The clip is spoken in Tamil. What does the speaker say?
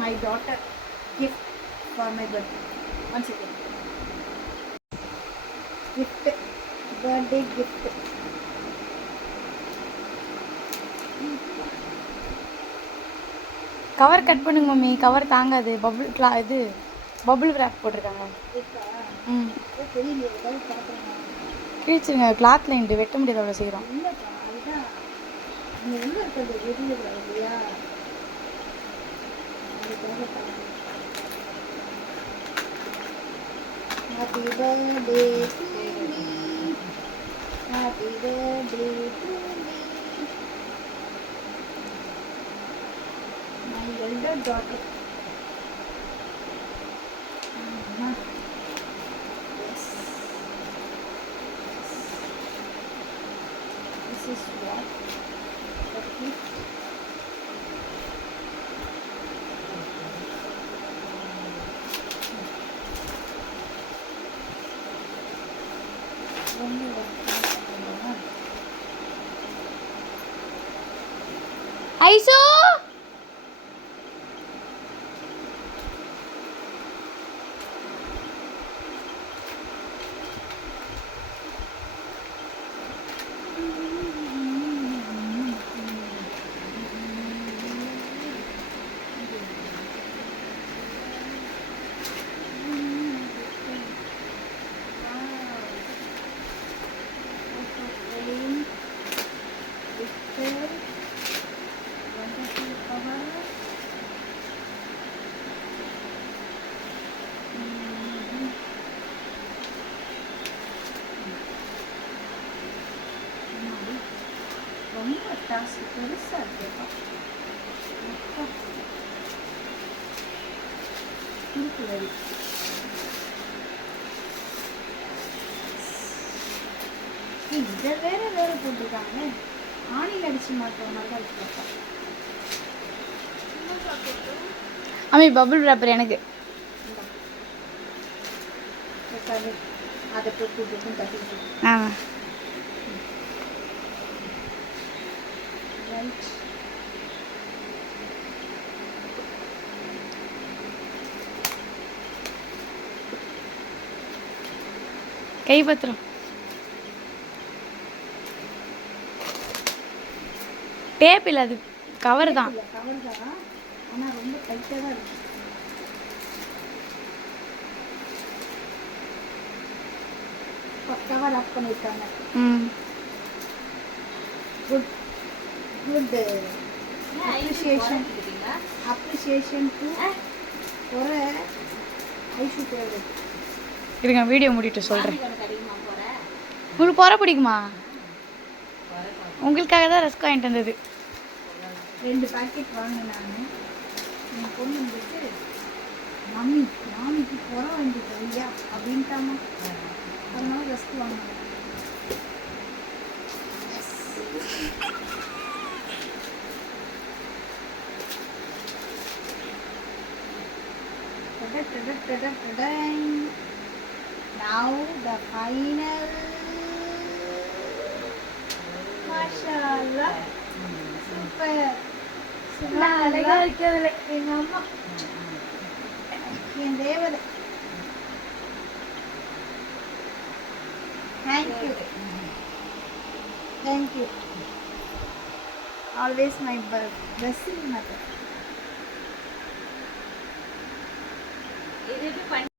my daughter gift for my birthday. One second. Gift, birthday gift. Cover cut பண்ணுங்க மம்மி, கவர் தாங்காது. இது பபுள் ரேப் போட்டிருக்காங்க. ம் தெரியல, ஏதாவது பார்க்குறேன். கிழிச்சிருங்க, கிளாத் லைன் வெட்ட முடியாது அவ்வளோ சீக்கிரம். இல்லைப்பா, அதுதான் இங்கே உள்ள இருக்கிறது வெளியில் இல்லையா, அதுக்காக. Happy birthday to me, happy birthday to me, my elder daughter. Yes. This is what the gift. Iso ரொம்ப டாஸ்க் பெருசாக இருக்குப்பா. குறுக்கு வழி. இதை வேற போட்டிருக்காங்க. ஆணியில் அடிச்சு மாட்டுற மாதிரி தான் இருக்குப்பா. அம்மி பபுள் ரேப்பர் எனக்கு. அதை போய் கூட்டு தட்டிட்டு. ஆமாம் கைப்பத்திரம் டேப் இல்லை, அது கவர் தான். கவர் தான், ஆனால் ரொம்ப டைட்டாக தான் இருக்கு. கவர் ஆஃப் பண்ணியிருக்காங்க. குட் குட் அப்ரிசியேஷன் டு ஒரு ஐஷு ஃபேவரட். இருங்க வீடியோ மூடிட்டு சொல்கிறேன். உங்களுக்கு போகிற பிடிக்குமா? உங்களுக்காக தான் ரஸ்க் வாங்கிட்டு வந்தது. 2 பாக்கெட் வாங்கினேன் நான். என் பொண்ணு வந்துட்டு மாமிக்கு போகிற வாங்கிட்டு ஐயா அப்படின்ட்டாமா, அதனால ரஸ்க் வாங்கினேன். Now the final. Mashallah. Super. அழகா இருக்கிறதுல எங்க அம்மா என் தேவதை. Thank you. Always my blessing mother.